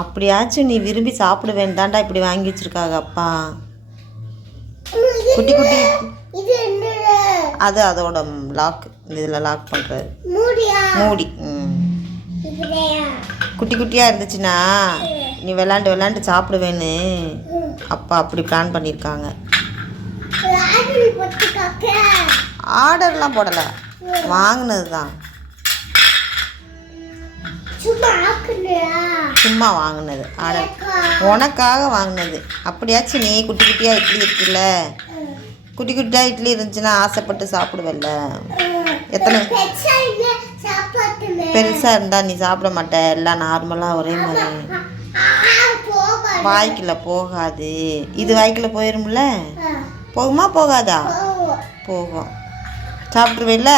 அப்படியாச்சும் நீ விரும்பி சாப்பிடுவேன் தாண்டா இப்படி வாங்கி வச்சிருக்காங்க அப்பா. குட்டி குட்டி அது அதோட லாக். இதில் லாக் பண்ணுறது மூடி. குட்டி குட்டியாக இருந்துச்சுன்னா நீ விளாண்டு சாப்பிடுவேன்னு அப்பா அப்படி பிளான் பண்ணியிருக்காங்க. ஆர்டர்லாம் போடலை, வாங்கினது தான். சும்மா வாங்கினது ஆர்டர், உனக்காக வாங்கினது. அப்படியாச்சும் நீ குட்டி குட்டியாக இட்லி இருக்குல்ல, குட்டி குட்டியாக இட்லி இருந்துச்சுன்னா ஆசைப்பட்டு சாப்பிடுவல்ல. எத்தனை பெருசாக இருந்தால் நீ சாப்பிட மாட்ட, எல்லாம் நார்மலாக ஒரே மாதிரி. வாய்க்குள்ள போகாது. இது வாய்க்குள்ள போயிரும்ல, போகுமா போகாதா? போகும். சாப்பிட்ருவேல்ல.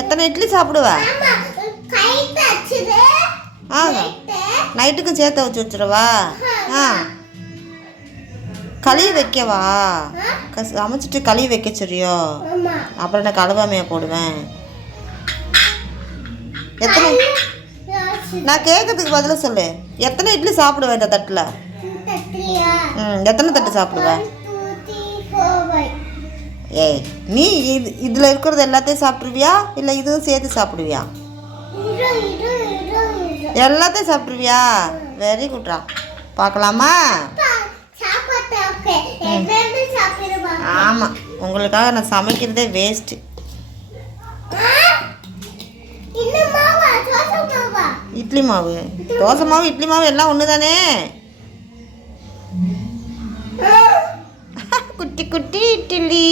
எத்தனை இட்லி சாப்பிடுவ? நைட்டுக்கும் சேர்த்து வச்சு வச்சுருவா. களி வைக்கவா? சமைச்சிட்டு களி வைக்க சொல்லியோ? அப்புறம் என்ன கழுவாமையா போடுவேன்? எத்தனை? நான் கேட்கறதுக்கு பதிலாக சொல்லு. எத்தனை இட்லி சாப்பிடுவேன் இந்த தட்டில்? எத்தனை தட்டு சாப்பிடுவேன்? ஏய், நீ இதில் இருக்கிறது எல்லாத்தையும் சாப்பிட்ருவியா இல்லை இதுவும் சேர்த்து சாப்பிடுவியா? எல்லாத்தையும் சாப்பிட்ருவியா? வெரி குட்ரா. பார்க்கலாமா? ஆமாம், உங்களுக்காக நான் சமைக்கிறதே வேஸ்ட்டு. இட்லி மாவு, தோசை மாவு, இட்லி மாவு எல்லாம் ஒன்று தானே. குட்டி குட்டி இட்லி.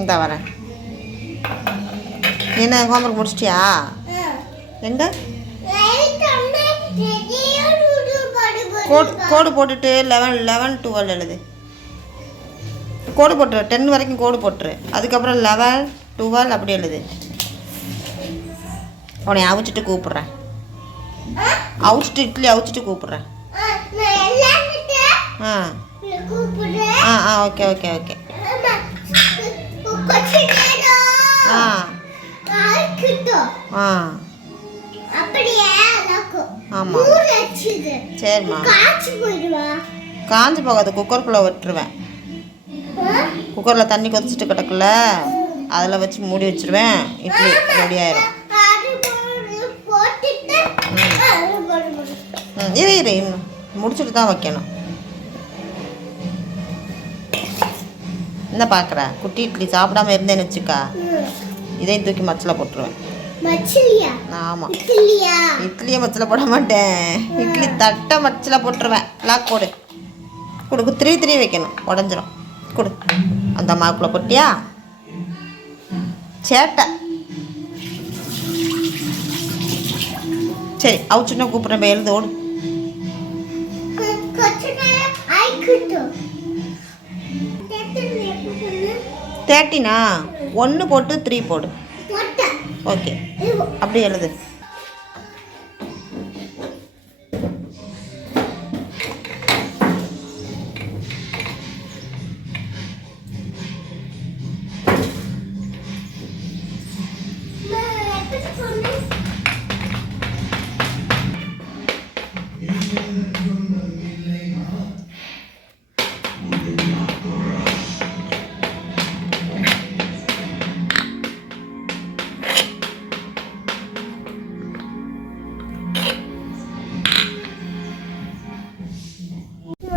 இந்த வரேன். என்ன ஹோம்ஒர்க் முடிச்சிட்டியா? எங்க கோடு போட்டுட்டு 11, 12 எழுது. கோடு போட்டுரு, 10 வரைக்கும் கோடு போட்டுரு. அதுக்கப்புறம் 11, 12 அப்படி எழுது. உன்னை அவிச்சிட்டு கூப்பிட்றேன். அவிச்சிட்டு இட்லி அவிச்சிட்டு கூப்பிட்றேன். Okay okay okay. ஆமாம், சரிம்மா. காஞ்சி போகாது, குக்கருக்குள்ளே விட்டுருவேன். குக்கரில் தண்ணி கொதிச்சுட்டு கிடக்குல, அதில் வச்சு மூடி வச்சுருவேன். இட்லி ரெடி ஆயிரும். இரு இன்னும் முடிச்சுட்டு தான் வைக்கணும். என்ன பார்க்குற? குட்டி இட்லி சாப்பிடாம இருந்தேன்னு வச்சுக்கா, இதையும் தூக்கி மச்சில் போட்டுருவேன். ஆமாம், இட்லியை மச்சில் போட மாட்டேன், இட்லி தட்டை மச்சில் போட்டுருவேன். லாக் போடு. கொடுக்கு 3 வைக்கணும், உடஞ்சிரும். கொடு. அந்த மாவுக்குள்ளே போட்டியா? சேட்டை. சரி, அவுச்சுன்னா கூப்பிட்றேன். போய் எழுது, ஓடு. 13 1 போட்டு 3 போடு. ஓகே, அப்படி எழுது.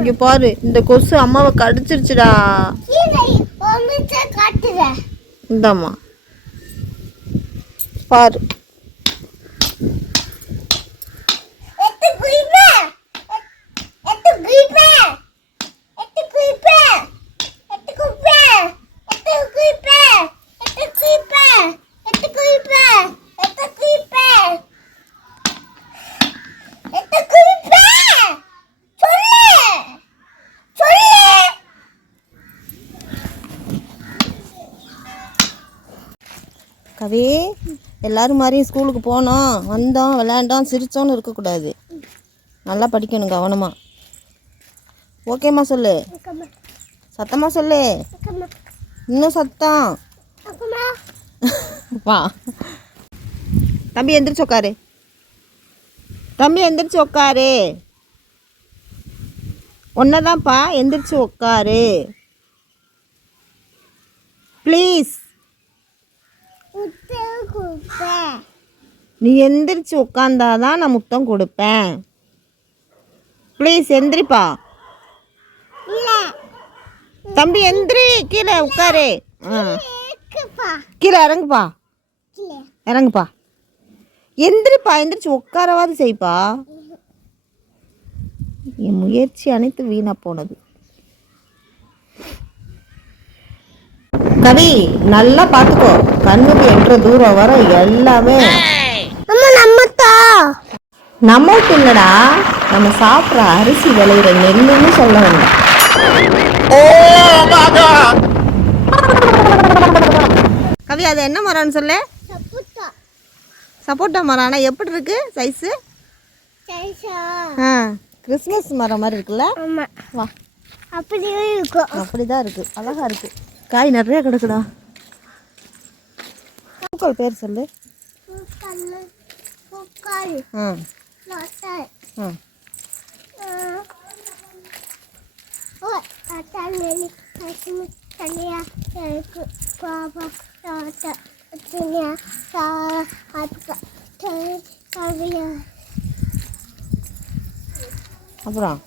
இங்கே பாரு, இந்த கொசு அம்மாவை கடிச்சிருச்சுடா. இந்தாம்மா பாரு. கவி எல்லாரும் மாதிரியும் ஸ்கூலுக்கு போனோம் வந்தோம் விளையாண்டோம் சிரிச்சோன்னு இருக்கக்கூடாது. நல்லா படிக்கணும் கவனமாக. ஓகேம்மா சொல்லு, சத்தமாக சொல்லு, இன்னும் சத்தம். வா தம்பி எந்திரிச்சு உட்காரு, தம்பி எந்திரிச்சு உட்காரு. ஒன்னதான்ப்பா எந்திரிச்சு உட்காரு ப்ளீஸ். நீ எந்திரிச்சு உட்காந்தாதான் நான் முத்தம் கொடுப்பேன். ப்ளீஸ் எந்திரிப்பா. தம்பி எந்திரி, கீழே உட்காரு. கீழே இறங்குப்பா, இறங்குப்பா. எந்திரிப்பா, எந்திரிச்சு உட்காரவாது செய்ப்பா. என் முயற்சி அனைத்து வீணா போனது. கவி நல்லா பார்த்துக்கோ, கண்ணுக்கு என்ற தூரம் வர எல்லாமே நம்ம வீட்டு இல்லடா, நம்ம சாப்பிட்ற அரிசி விளையிற நெல்லுன்னு சொல்ல வேண்டாம். கவி அது என்ன மரம்னு சொல்லு? சப்போட்டா மரம். ஆனால் எப்படி இருக்கு சைஸு? கிறிஸ்மஸ் மரம் மாதிரி இருக்குல்ல? வா அப்படியே இருக்கும். அப்படிதான் இருக்கு, அழகா இருக்கு. காய் நிறைய கிடக்குடா. பூக்கள் பேர் சொல்லு. அப்புறம்